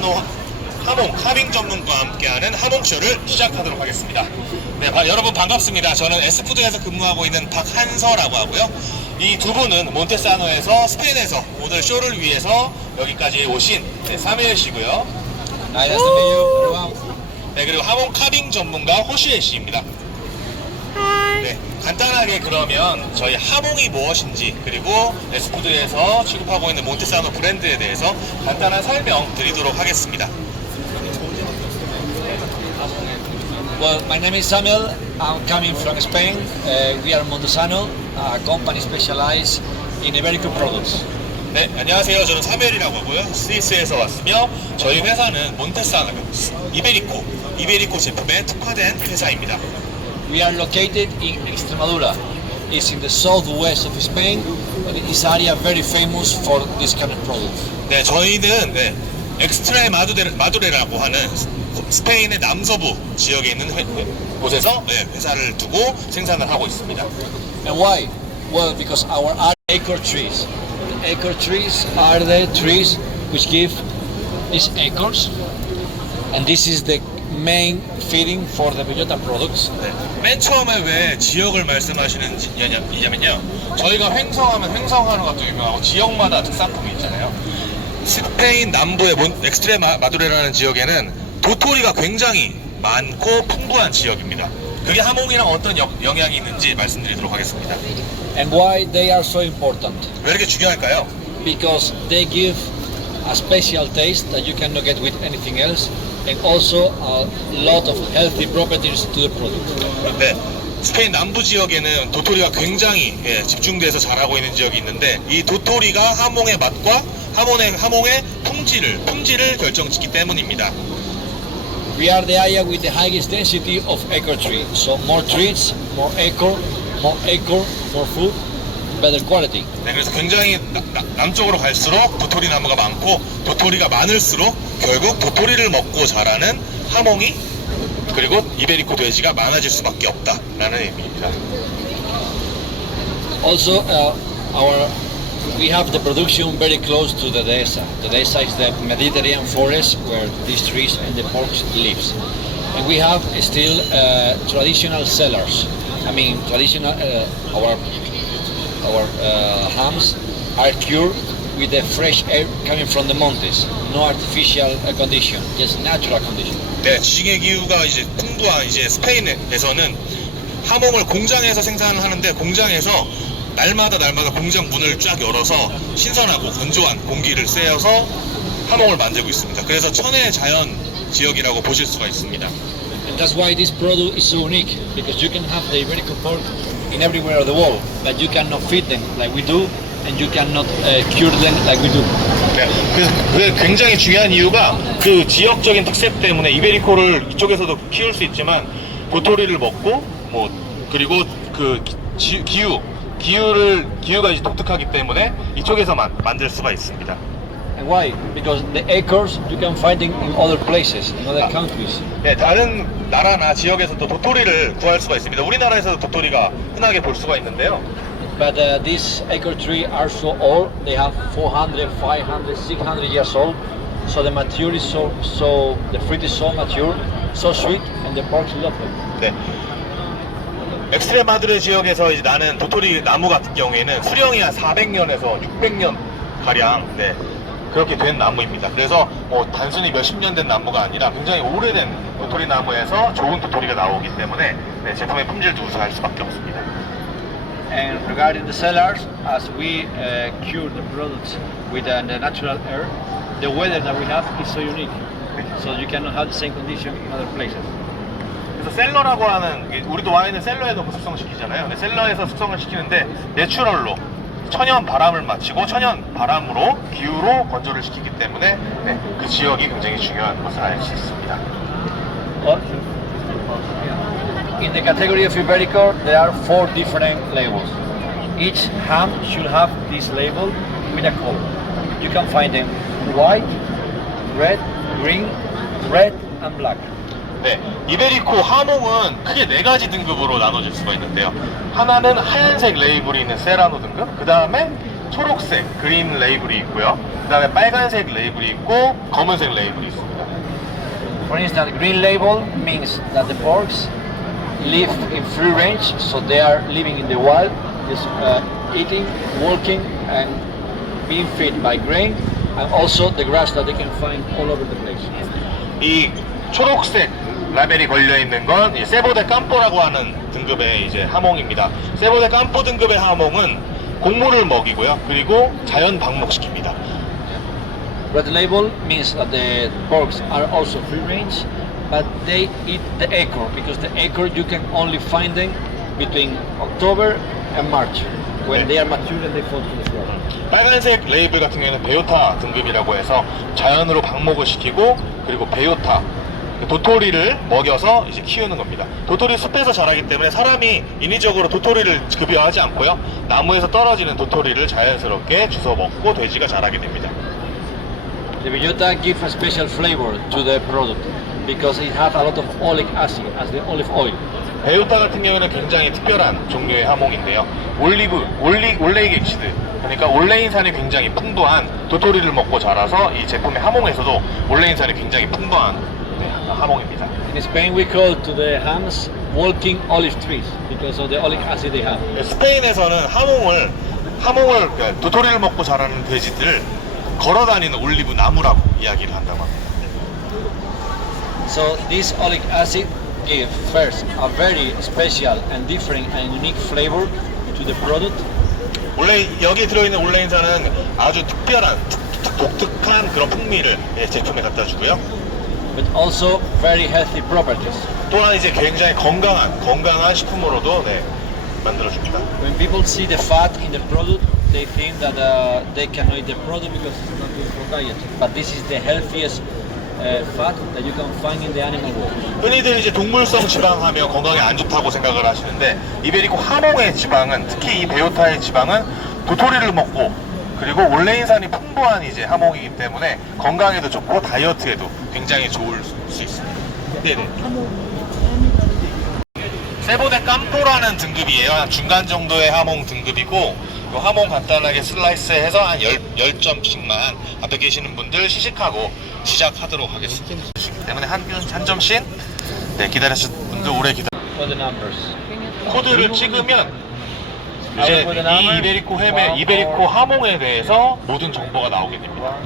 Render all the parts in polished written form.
몬테사노 하몽 카빙 전문가와 함께하는 하몽쇼를 시작하도록 하겠습니다. 네, 여러분 반갑습니다. 저는 S푸드에서 근무하고 있는 박한서라고 하고요. 이 두 분은 몬테사노에서 스페인에서 오늘 쇼를 위해서 여기까지 오신 사무엘 씨고요. 네, 그리고 하몽 카빙 전문가 호시에 씨입니다. 네, 간단하게 그러면 저희 하몽이 무엇인지 그리고 S푸드에서 취급하고 있는 몬테사노 브랜드에 대해서 간단한 설명 드리도록 하겠습니다. Well, my name is Samuel. I'm coming from Spain. We are Montesano, a company specialized in Iberico products. 네, 안녕하세요. 저는 사무엘이라고 하고요. 스위스에서 왔으며 저희 회사는 몬테사노, 이베리코 제품에 특화된 회사입니다. We are located in Extremadura. It's in the southwest of Spain, and it's area very famous for this kind of products. 네, 저희는 엑스트레마두레라고 하는 스페인의 남서부 지역에 있는 곳에서 회사를 두고 생산을 하고 있습니다. And why? Well, because our acre trees. The acre trees are the trees which give these acres, and this is the main feeding for the Bellota products. 네, 맨 처음에 왜 지역을 말씀하시느냐면요, 저희가 횡성하면 횡성한우 같은 유명하고 지역마다 특산품이 있잖아요. 스페인 남부의 엑스트레마두레라는 지역에는 도토리가 굉장히 많고 풍부한 지역입니다. 그게 하몽이랑 어떤 영향이 있는지 말씀드리도록 하겠습니다. And why they are so important? 왜 이렇게 중요할까요? Because they give a special taste that you cannot get with anything else, and also a lot of healthy properties to the product. 네, 스페인 남부 지역에는 도토리가 굉장히 집중돼서 자라고 있는 지역이 있는데 이 도토리가 하몽의 맛과 하몽의 품질을 결정짓기 때문입니다. We are the area with the highest density of acre tree. So more trees, more acre, more food, better quality. 네, 그래서 굉장히 남쪽으로 갈수록 도토리 나무가 많고 도토리가 많을수록 결국 도토리를 먹고 자라는 하몽이 그리고 이베리코 돼지가 많아질 수밖에 없다라는 의미입니다. Also, we have the production very close to the dehesa. The dehesa is the Mediterranean forest where these trees and the pork lives. And we have still traditional cellars. I mean, traditional our hams are cured with the fresh air coming from the mountains. No artificial condition, just natural condition. 네, 지중해 기후가 이제 풍부한 스페인에서는 하몽을 공장에서 생산을 하는데 공장에서 날마다 공장 문을 쫙 열어서 신선하고 건조한 공기를 쐬어서 하몽을 만들고 있습니다. 그래서 천혜의 자연 지역이라고 보실 수가 있습니다. And that's why this product is so unique, because you can have the Iberico pork in everywhere of the world, but you cannot feed them like we do, and you cannot cure them like we do. 네, 그게 굉장히 중요한 이유가 그 지역적인 특색 때문에 이베리코를 이쪽에서도 키울 수 있지만 도토리를 먹고 그리고 그 기후가 이제 독특하기 때문에 이쪽에서만 만들 수가 있습니다. And why? Because the acres you can find in other places, in other countries. 네, 다른 나라나 지역에서도 도토리를 구할 수가 있습니다. 우리나라에서도 도토리가 흔하게 볼 수가 있는데요. But these acre trees are so old; they have 400, 500, 600 years old. So the mature is so the fruit is so mature, so sweet, and the pork love them. 네. 엑스트레마두레 지역에서 이제 나는 도토리 나무 같은 경우에는 수령이 한 400년에서 600년 가량 그렇게 된 나무입니다. 그래서 단순히 몇십 년 된 나무가 아니라 굉장히 오래된 도토리 나무에서 좋은 도토리가 나오기 때문에 제품의 품질도 우수할 수밖에 없습니다. And regarding the cellars, as we cure the products with the natural air, the weather that we have is so unique. So you cannot have the same condition in other places. 그래서 셀러라고 하는, 우리도 와인은 셀러에 넣고 숙성시키잖아요. 근데 셀러에서 숙성을 시키는데 내추럴로 천연 바람을 마치고 천연 바람으로 기후로 건조를 시키기 때문에 그 지역이 굉장히 중요한 것을 알 수 있습니다. In the category of Iberico, there are 4 different labels. Each ham should have this label with a color. You can find them white, red, green, red, and black. 네, 이베리코 하몽은 크게 4가지 등급으로 나눠질 수가 있는데요. 하나는 하얀색 레이블이 있는 세라노 등급, 그 다음에 초록색 그린 레이블이 있고요. 그 다음에 빨간색 레이블이 있고 검은색 레이블이 있습니다. For instance, green label means that the porks live in free range, so they are living in the wild, just eating, walking, and being fed by grain, and also the grass that they can find all over the place. 이 초록색 라벨이 걸려 있는 건 이 세보데 깜포라고 하는 등급의 이제 하몽입니다. 세보데 깜포 등급의 하몽은 곡물을 먹이고요. 그리고 자연 방목시킵니다. Red label means that the porks are also free range, but they eat the acorn, because the acorn you can only find them between October and March, when they are mature and they fall to the floor. 빨간색 레이블 같은 경우에는 베요타 등급이라고 해서 자연으로 방목을 시키고 그리고 베요타 도토리를 먹여서 이제 키우는 겁니다. 도토리 숲에서 자라기 때문에 사람이 인위적으로 도토리를 급여하지 않고요. 나무에서 떨어지는 도토리를 자연스럽게 주워 먹고 돼지가 자라게 됩니다. The bellota gives a special flavor to the product because it has a lot of oleic acid as the olive oil. 베요타 같은 경우는 굉장히 특별한 종류의 하몽인데요. 올레이크 엑시드, 그러니까 올레인산이 굉장히 풍부한 도토리를 먹고 자라서 이 제품의 하몽에서도 올레인산이 굉장히 풍부한 하몽입니다. In Spain we call to the hams walking olive trees because of the oleic acid they have. 스페인에서는 하몽을 그러니까 도토리를 먹고 자라는 돼지들을 걸어다니는 올리브 나무라고 이야기를 한다고 합니다. So this oleic acid gives first a very special and different and unique flavor to the product. 원래 여기 들어있는 올레인산은 아주 특별한 독특한 그런 풍미를 제품에 갖다 주고요. But also very healthy properties. 또한 이제 굉장히 건강한 식품으로도 만들어 줍니다. When people see the fat in the product, they think that they cannot eat the product because it's not good for diet. But this is the healthiest fat that you can find in the animal world. 흔히들 이제 동물성 지방하면 건강에 안 좋다고 생각을 하시는데 이베리코 하몽의 지방은 특히 이 베요타의 지방은 도토리를 먹고 그리고 올레인산이 풍부한 이제 하몽이기 때문에 건강에도 좋고 다이어트에도 굉장히 좋을 수 있습니다. 네네. 세보데 깜포라는 등급이에요. 한 중간 정도의 하몽 등급이고 이 하몽 간단하게 슬라이스해서 한 10점씩만 앞에 계시는 분들 시식하고 시작하도록 하겠습니다. 때문에 한 점씩 기다리실 분들 오래 For the numbers. 코드를 찍으면 이제 이 이베리코 햄의 이베리코 하몽에 대해서 모든 정보가 나오게 됩니다.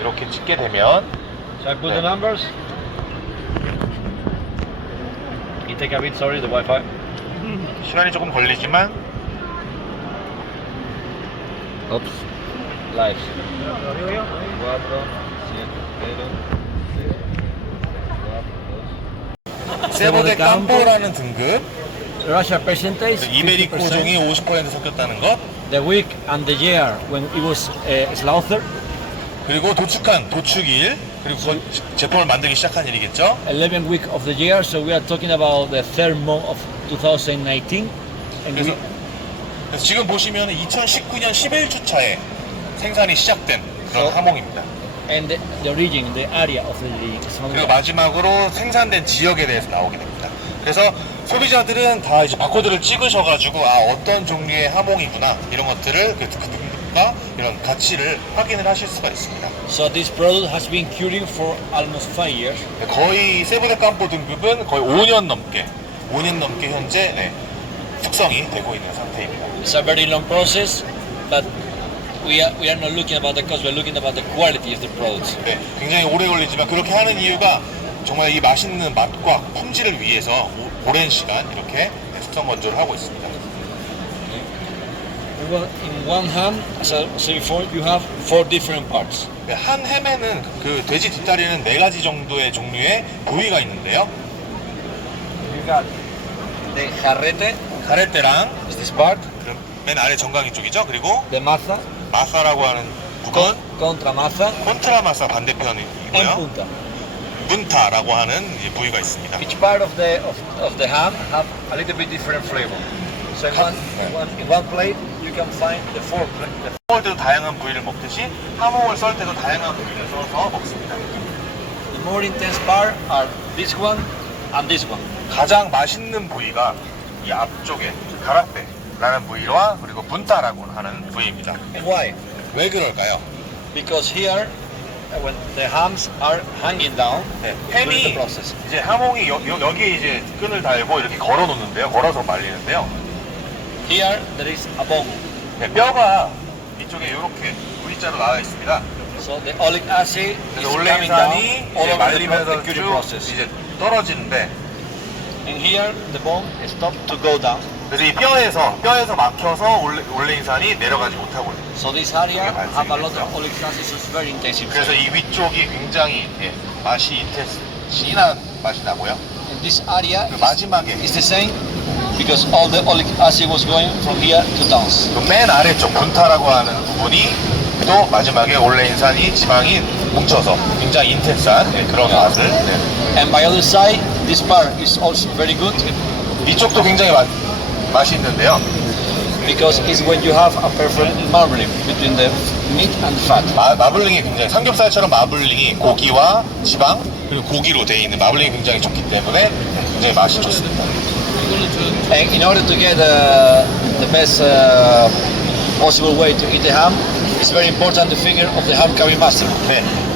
이렇게 찍게 되면 So I put the numbers. You take a bit, sorry, the Wi-Fi. 시간이 조금 걸리지만 Oops. Live. 세보데 깜포라는 등급 Russia percentage. 이베리코 50%. 종이 50% 섞였다는 것 The week and the year when it was slaughtered. 그리고 도축일 그리고 그건 제품을 만들기 시작한 일이겠죠. 11th week of the year, so we are talking about the third month of 2019. And 그래서 지금 보시면 2019년 11주차에 생산이 시작된 그런 하몽입니다. and the origin, the area of the 그리고 마지막으로 생산된 지역에 대해서 나오게 됩니다. 그래서 소비자들은 다 이제 바코드를 찍으셔가지고 어떤 종류의 하몽이구나 이런 것들을 그 등급과 이런 가치를 확인을 하실 수가 있습니다. So this product has been curing for almost 5 years. 거의 세보데 깜포 등급은 거의 5년 넘게 현재 숙성이 되고 있는 상태입니다. It's a very long process, but we are not looking about the cost. We are looking about the quality of the product. 굉장히 오래 걸리지만 그렇게 하는 이유가 정말 이 맛있는 맛과 품질을 위해서 오랜 시간 이렇게 숙성 건조를 하고 있습니다. In one ham, as I said before, you have 4 different parts. 한 햄에는 그 돼지 뒷다리는 4가지 정도의 종류의 부위가 있는데요. You got the jarrete, 가레떼랑 is this part. 맨 아래 정강이 쪽이죠. 그리고 The maza, 마사라고 하는 부분, contra maza, 콘트라 마사 and 반대편이고요. punta. 문타라고 하는 이 부위가 있습니다. Each part of the ham have a little bit different flavor. So in one plate you can find the 4 먹을 때도 다양한 부위를 먹듯이 하몽을 썰 때도 다양한 부위를 썰어서 먹습니다. The more intense part are this one and this one. 가장 맛있는 부위가 이 앞쪽에 가라떼 라는 부위와 그리고 분타라고 하는 부위입니다. And why? 왜 그럴까요? Because here, when the hams are hanging down 네, during the 햄이 process, 이제 하몽이 여기에 이제 끈을 달고 이렇게 걸어 놓는데요. 걸어서 말리는데요. here there is a bone. 네, 뼈가 이쪽에 이렇게 V자로 나와 있습니다. So the oleic acid is 그래서 coming down 올레인산이 all 이제 over the 말리면서 curing 쭉 process. 이제 떨어지는데, And here the bone is stopped to go down. 그래서 이 뼈에서 막혀서 올레인산이 내려가지 못하고 있어요. So this area 이게 발생이 have a lot 됐죠. of oleic acid, so it's very intensive. 그래서 이 위쪽이 굉장히 맛이 진한 맛이 나고요. And this area 그 마지막에 is the same because all the oleic acid was going from here to down. 그 맨 아래쪽 분타라고 하는 부분이 또 마지막에 올레인산이 지방이 뭉쳐서 굉장히 인텐스한 그런 맛을. And by other side, this part is also very good 이쪽도 굉장히 맛이 있는데요. because it's when you have a perfect marbling between the meat and fat. 마블링이 굉장히 삼겹살처럼 마블링이 고기와 지방 그리고 고기로 되어 있는 마블링이 굉장히 좋기 때문에 굉장히 맛이 좋습니다. And in order to get the best possible way to eat the ham, it's very important to figure of the ham carving master.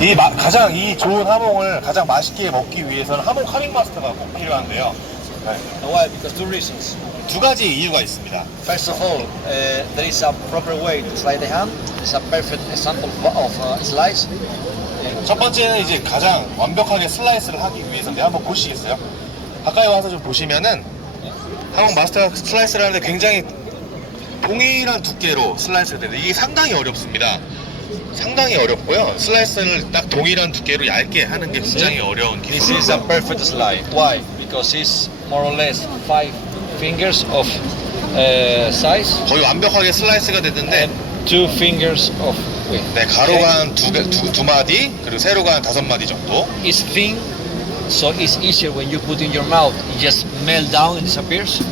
네, 가장 이 좋은 하몽을 가장 맛있게 먹기 위해서는 하몽 카빙 마스터가 꼭 필요한데요. 네, And why? Because two reasons. 두 가지 이유가 있습니다. First of all, there is a proper way to slide the ham. It's a perfect example of slice. 첫 번째는 이제 가장 완벽하게 슬라이스를 하기 위해서인데 한번 보시겠어요? 가까이 와서 좀 보시면은 하몽 마스터가 슬라이스를 하는데 굉장히 동일한 두께로 슬라이스가 되는데 이게 상당히 어렵습니다. 상당히 어렵고요. 슬라이스를 딱 동일한 두께로 얇게 하는 게 굉장히 어려운 This is a 기술이고요. perfect slide. Why? Because it's more or less 5 fingers of size 거의 완벽하게 슬라이스가 됐는데 and 2 fingers of width. 네, 가로가 한 두 마디 그리고 세로가 한 5마디 정도. It's thin, so it's easier when you put in your mouth. It just melt down and disappears.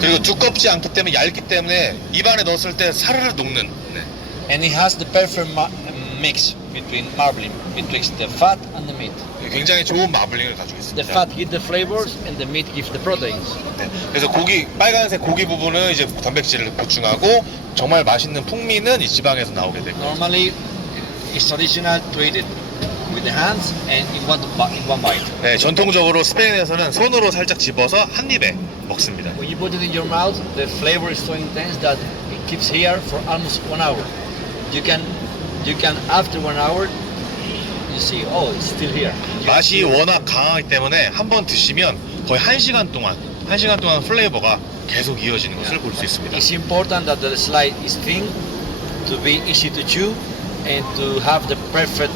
그리고 두껍지 않기 때문에 얇기 때문에 입안에 넣었을 때 사르르 녹는. 네. And it has the perfect mix between marbling, betwixt the fat and the meat. 굉장히 좋은 마블링을 가지고 The 있습니다. fat gives the flavors and the meat gives the proteins. 네. 그래서 빨간색 고기 부분은 이제 단백질을 보충하고 정말 맛있는 풍미는 이 지방에서 나오게 되고. Normally, it's traditional to eat it with the hands and in one bite. 네, 전통적으로 스페인에서는 손으로 살짝 집어서 한 입에 먹습니다. When you put it in your mouth, the flavor is so intense that it keeps here for almost 1 hour. You can after 1 hour, you see, oh, it's still here. 맛이 워낙 강하기 때문에 한 번 드시면 거의 1시간 동안 플레이버가 계속 이어지는 것을 볼 수 있습니다. It's important that the slide is thin, to be easy to chew, and to have the perfect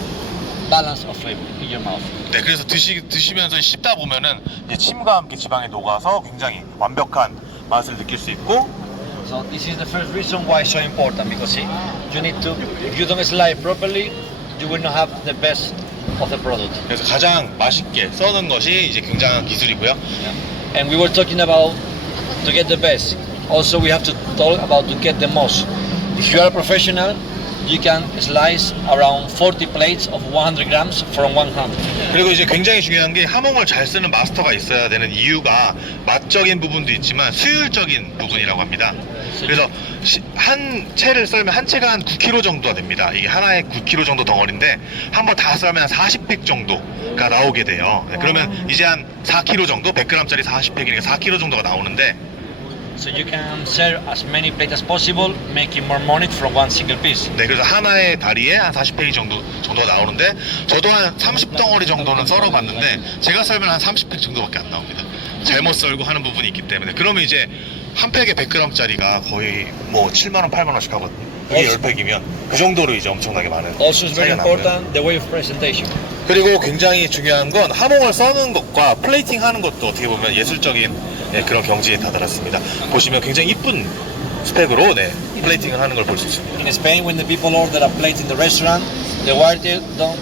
balance of flavor in your mouth. 네, 그래서 드시면서 씹다 보면은 이제 침과 함께 지방에 녹아서 굉장히 완벽한 맛을 느낄 수 있고. So this is the first reason why it's so important, because you need to, if you don't slide properly, you will not have the best of the product. 그래서 가장 맛있게 써는 것이 이제 굉장한 기술이고요. And we were talking about to get the best. Also, we have to talk about to get the most. If you are a professional, you can slice around 40 plates of 100 grams from one hand. 그리고 이제 굉장히 중요한 게 하몽을 잘 쓰는 마스터가 있어야 되는 이유가 맛적인 부분도 있지만 수율적인 부분이라고 합니다. 그래서 한 채를 썰면 한 채가 한 9kg 정도가 됩니다. 이게 하나에 9kg 정도 덩어리인데 한 번 다 썰면 한 40팩 정도가 나오게 돼요. 네, 그러면 이제 한 4kg 정도, 100g짜리 40팩이니까 4kg 정도가 나오는데. So you can serve as many plates as possible, making more money from one single piece. 네, 그래서 하나의 다리에 한 40팩이 정도가 나오는데 저도 한 30덩어리 정도는 썰어봤는데 제가 썰면 한 30팩 정도밖에 안 나옵니다. 잘못 썰고 하는 부분이 있기 때문에. 그러면 이제 한 팩에 100g짜리가 거의 뭐 7만원, 8만원씩 하거든요. 그게 10팩이면 그 정도로 이제 엄청나게 많은 Also, it's very 차이가 나고요. important the way of presentation. 그리고 굉장히 중요한 건 하몽을 써는 것과 플레이팅 하는 것도 어떻게 보면 예술적인 그런 경지에 다다랐습니다. 보시면 굉장히 이쁜 스펙으로 플레이팅을 하는 걸 볼 수 있습니다. In Spain, when the people order a plate in the restaurant, the waiter don't.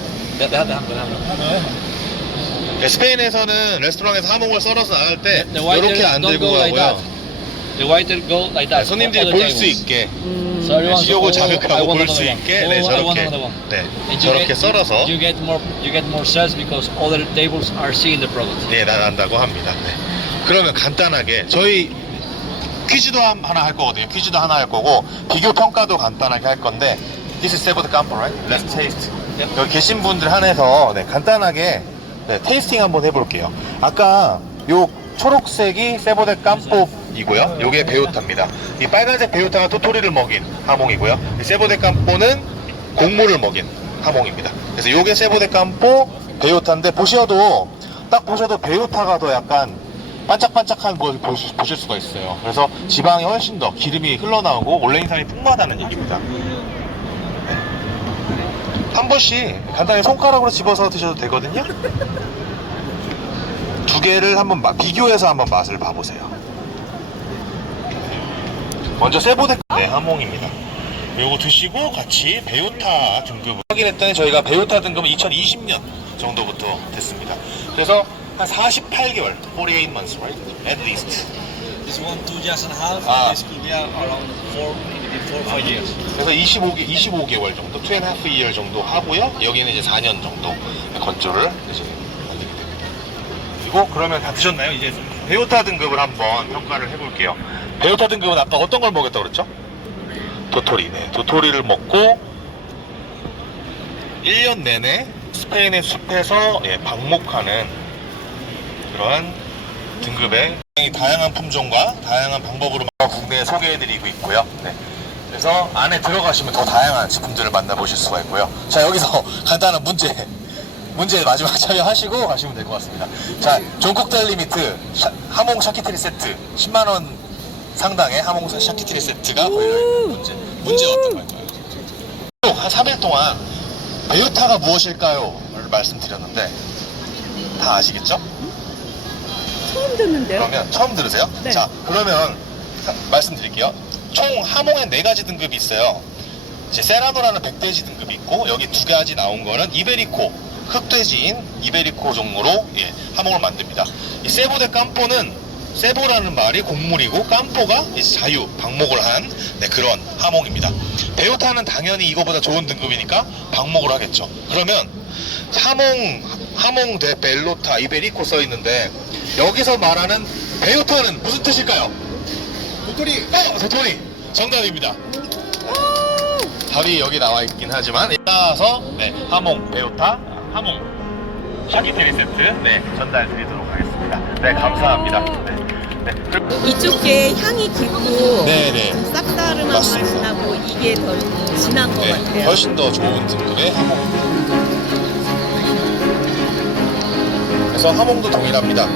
스페인에서는 레스토랑에서 하몽을 썰어서 나갈 때 The waiter 이렇게 안 don't 들고 go like that. 가고요. The waiter go like that. 손님들이 all 볼 the 수 tables. 있게 So everyone 시력을 says, "Oh, I 자극하고 want 볼 수 another one. 있게 Oh, I want 저렇게 another one." And 저렇게 썰어서 you get more sales because other tables are seeing the product. 나간다고 합니다. 그러면 간단하게 저희 퀴즈도 하나 할 거거든요. 퀴즈도 하나 할 거고 비교 평가도 간단하게 할 건데 This is Cebo de Campo, right? Let's taste. 여기 계신 분들 한해서 네, 간단하게 네, 테이스팅 한번 해볼게요. 아까 요 초록색이 Cebo de Campo이고요. 요게 베요타입니다. 이 빨간색 베요타가 토토리를 먹인 하몽이고요. 이 Cebo de Campo는 곡물을 먹인 하몽입니다. 그래서 요게 Cebo de Campo 베요타인데 딱 보셔도 베요타가 더 약간 반짝반짝한 걸 보실 수가 있어요. 그래서 지방이 훨씬 더 기름이 흘러나오고 올레인산이 풍부하다는 얘기입니다. 한 번씩 간단히 손가락으로 집어서 드셔도 되거든요. 두 개를 한번 비교해서 한번 맛을 봐보세요. 먼저 세보데 하몽입니다. 요거 드시고 같이 베요타 등급을 확인했더니 저희가 베요타 등급은 2020년 정도부터 됐습니다. 그래서 한 48개월, 48 months, right? At least. This one 2 years and a half. Ah. This could be around 4 years. 그래서 25개월 정도, 2.5 year 정도 하고요. 여기는 이제 4년 정도 건조를 이제 만들게 됩니다. 그리고 그러면 다 드셨나요? 이제 베요타 등급을 한번 평가를 해볼게요. 베요타 등급은 아까 어떤 걸 먹였다고 그랬죠? 도토리. 네, 도토리를 먹고 1년 내내 스페인의 숲에서 방목하는 그러한 등급의 다양한 품종과 다양한 방법으로 국내에 소개해드리고 있고요. 네. 그래서 안에 들어가시면 더 다양한 제품들을 만나보실 수가 있고요. 자, 여기서 간단한 문제 마지막 참여하시고 가시면 될 것 같습니다. 자, 존콕텔 리미트 하몽 샤키테리 세트 10만원 상당의 하몽 샤키테리 세트가 걸려있는 문제 어떤 걸까요? 한 3일 동안 베요타가 무엇일까요? 를 말씀드렸는데 다 아시겠죠? 처음 듣는데요? 그러면 처음 들으세요? 네. 자, 그러면 말씀드릴게요. 총 하몽에 4가지 등급이 있어요. 이제 세라노라는 백돼지 등급이 있고 여기 2가지 나온 거는 이베리코, 흑돼지인 이베리코 종류로 하몽을 만듭니다. 이 세보 데 깜포는 세보라는 말이 곡물이고 깜포가 이제 자유, 방목을 한 그런 하몽입니다. 베요타는 당연히 이거보다 좋은 등급이니까 방목을 하겠죠. 그러면 하몽 데 벨로타 이베리코 써 있는데 여기서 말하는 베요타는 무슨 뜻일까요? 도토리! 도토리! 정답입니다. 답이 여기 나와 있긴 하지만 따라서 하몽, 베요타, 하몽 샤키테리 세트 전달 드리도록 하겠습니다. 네, 감사합니다. 이쪽 게 향이 깊고 네네. 좀 쌉싸름한 맞습니다. 맛이 나고 이게 더 진한 것 같아요. 훨씬 더 좋은 등급의 하몽입니다. 그래서 하몽도 동일합니다.